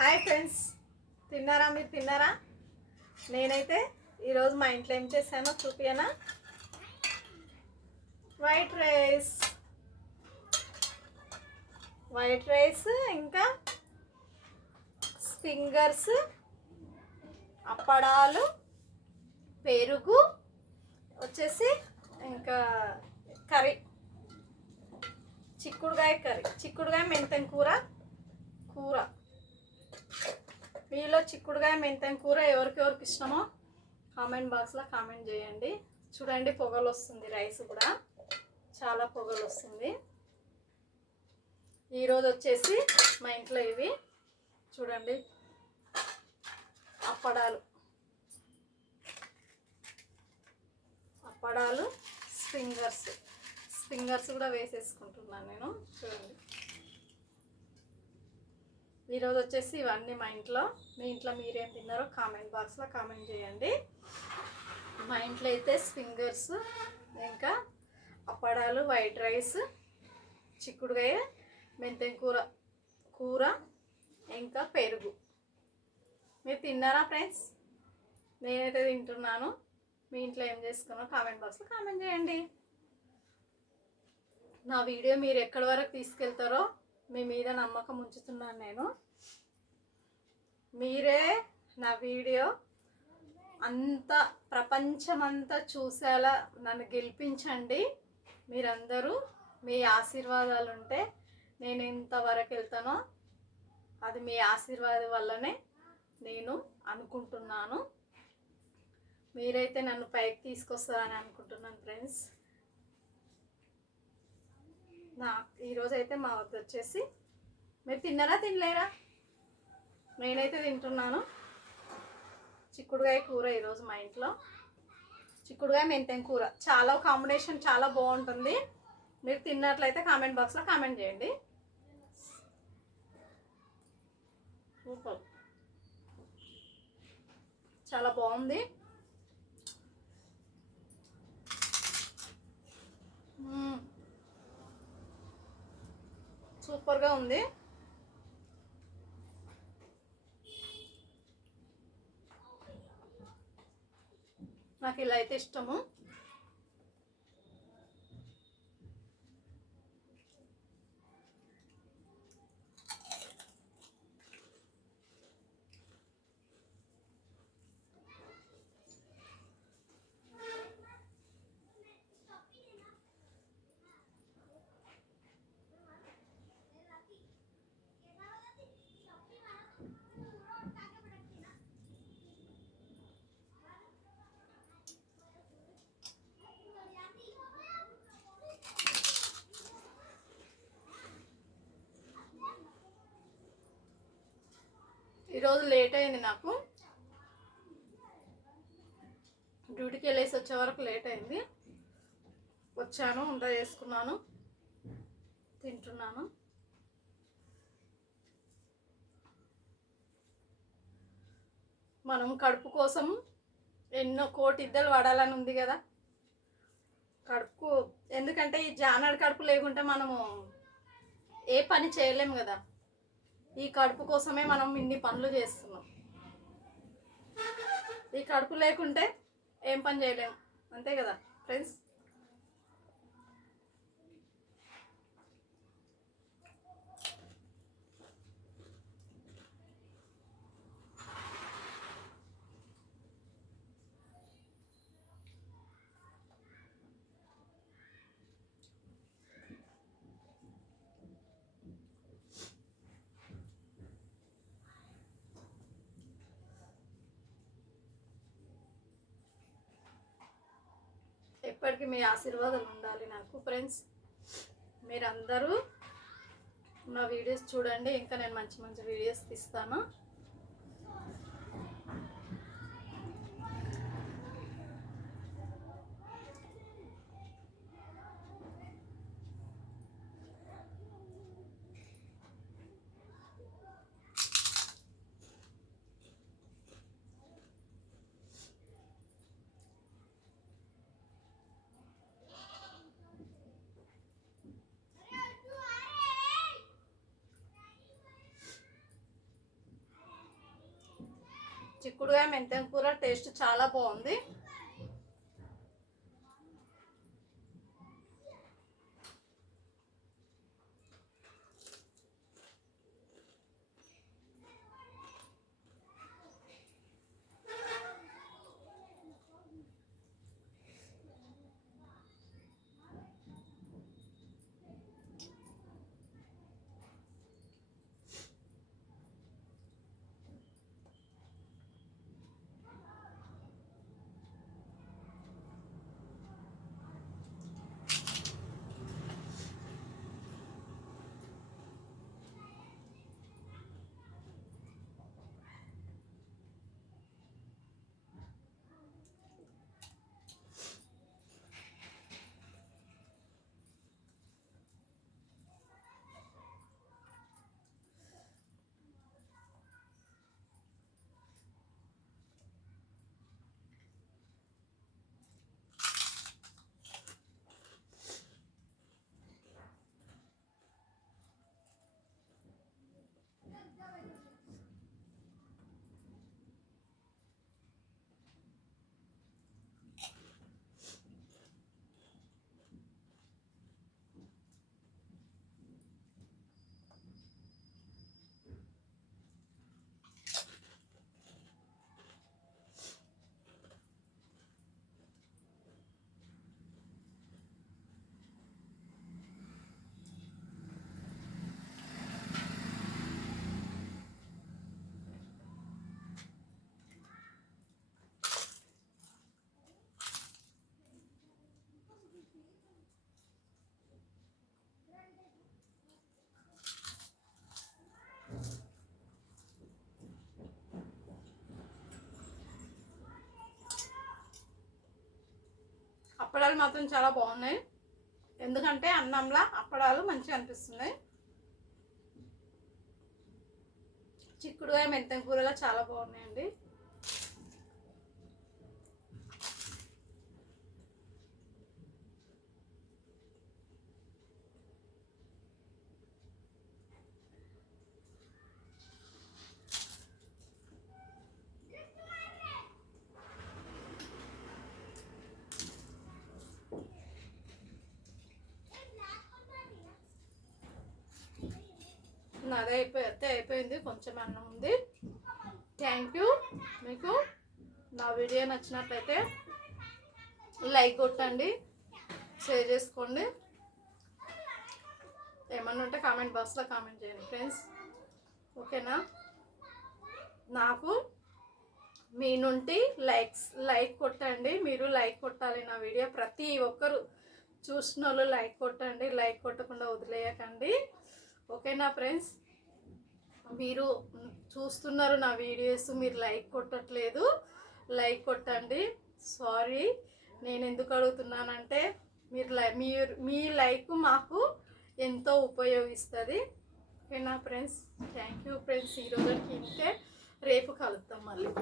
Hi friends, తిన్నారా? మీరు తిన్నారా? నేనైతే ఈరోజు మా ఇంట్లో ఏం చేశానో చూపియనా? వైట్ రైస్ ఇంకా ఫింగర్స్, అప్పడాలు, పెరుగు వచ్చేసి ఇంకా కర్రీ, చిక్కుడుగాయ మెంతం కూర. మీలో చిక్కుడుగాయ మెంతం కూర ఎవరికెవరికి ఇష్టమో కామెంట్ బాక్స్లో కామెంట్ చేయండి. చూడండి, పొగలు వస్తుంది, రైస్ కూడా చాలా పొగలు వస్తుంది. ఈరోజు వచ్చేసి మా ఇంట్లో ఇవి చూడండి, అప్పడాలు స్ప్రింగర్స్ కూడా వేసేసుకుంటున్నాను నేను. చూడండి, ఈరోజు వచ్చేసి ఇవన్నీ మా ఇంట్లో. మీ ఇంట్లో మీరేం తిన్నారో కామెంట్ బాక్స్లో కామెంట్ చేయండి. మా ఇంట్లో అయితే ఫింగర్స్, ఇంకా అప్పడాలు, వైట్ రైస్, చిక్కుడుకాయ మెంతం కూర ఇంకా పెరుగు. మీరు తిన్నారా ఫ్రెండ్స్? నేనైతే తింటున్నాను. మీ ఇంట్లో ఏం చేసుకున్నారో కామెంట్ బాక్స్లో కామెంట్ చేయండి. నా వీడియో మీరు ఎక్కడి వరకు తీసుకెళ్తారో మీ మీద నమ్మకం ఉంచుతున్నాను నేను. మీరే నా వీడియో అంత ప్రపంచమంతా చూసేలా నన్ను గెలిపించండి. మీరందరూ మీ ఆశీర్వాదాలు ఉంటే నేను ఎంతవరకు వెళ్తానో అది మీ ఆశీర్వాదం వల్లనే నేను అనుకుంటున్నాను. మీరైతే నన్ను పైకి తీసుకొస్తారని అనుకుంటున్నాను ఫ్రెండ్స్. ఈరోజైతే మా వద్ద వచ్చేసి, మీరు తిన్నారా తినలేరా? నేనైతే తింటున్నాను. చిక్కుడుకాయ కూర ఈరోజు మా ఇంట్లో, చిక్కుడుకాయ మెంతం కూర. చాలా కాంబినేషన్ చాలా బాగుంటుంది. మీరు తిన్నట్లయితే కామెంట్ బాక్స్లో కామెంట్ చేయండి. సూపర్, చాలా బాగుంది. సూపర్గా ఉంది. నాకు ఇలా అయితే ఇష్టము. ఈరోజు లేట్ అయింది, నాకు డ్యూటీకి వెళ్ళేసి వచ్చే వరకు లేట్ అయింది. వచ్చాను, వంట చేసుకున్నాను, తింటున్నాను. మనం కడుపు కోసం ఎన్నో కోటిద్దలు పడాలని ఉంది కదా కడుపు. ఎందుకంటే ఈ జానడు కడుపు లేకుంటే మనము ఏ పని చేయలేము కదా. ఈ కడుపు కోసమే మనం ఇన్ని పనులు చేస్తున్నాం. ఈ కడుపు లేకుంటే ఏం పని చేయలేము, అంతే కదా ఫ్రెండ్స్. ఎప్పటికీ మీ ఆశీర్వాదాలు ఉండాలి నాకు ఫ్రెండ్స్. మీరందరూ నా వీడియోస్ చూడండి, ఇంకా నేను మంచి మంచి వీడియోస్ తీస్తాను. చిక్కుడుగా మెంతం కూర టేస్ట్ చాలా బాగుంది. అప్పడాలు మాత్రం చాలా బాగున్నాయి, ఎందుకంటే అన్నంలా అప్పడాలు మంచిగా అనిపిస్తున్నాయి. చిక్కుడుగా మెంతం కూరలో చాలా బాగున్నాయండి. నాది అయిపోయింది, కొంచెం అన్నం ఉంది. Thank you. మీకు నా వీడియో నచ్చినట్లయితే లైక్ కొట్టండి, షేర్ చేసుకోండి, ఏమన్నా ఉంటే కామెంట్ బాక్స్లో కామెంట్ చేయండి ఫ్రెండ్స్. ఓకేనా? నాకు మీ నుండి లైక్ కొట్టండి. మీరు లైక్ కొట్టాలి నా వీడియో. ప్రతి ఒక్కరు చూసిన వాళ్ళు లైక్ కొట్టండి, లైక్ కొట్టకుండా వదిలేయకండి. ఓకేనా ఫ్రెండ్స్? మీరు చూస్తున్నారు నా వీడియోస్, మీరు లైక్ కొట్టట్లేదు, లైక్ కొట్టండి. సారీ, నేను ఎందుకు అడుగుతున్నానంటే మీ లైక్ మాకు ఎంతో ఉపయోగిస్తుంది. ఓకేనా ఫ్రెండ్స్? Thank you friends. ఈరోజుకి ఇంతే, రేపు కలుద్దాం మళ్ళీ.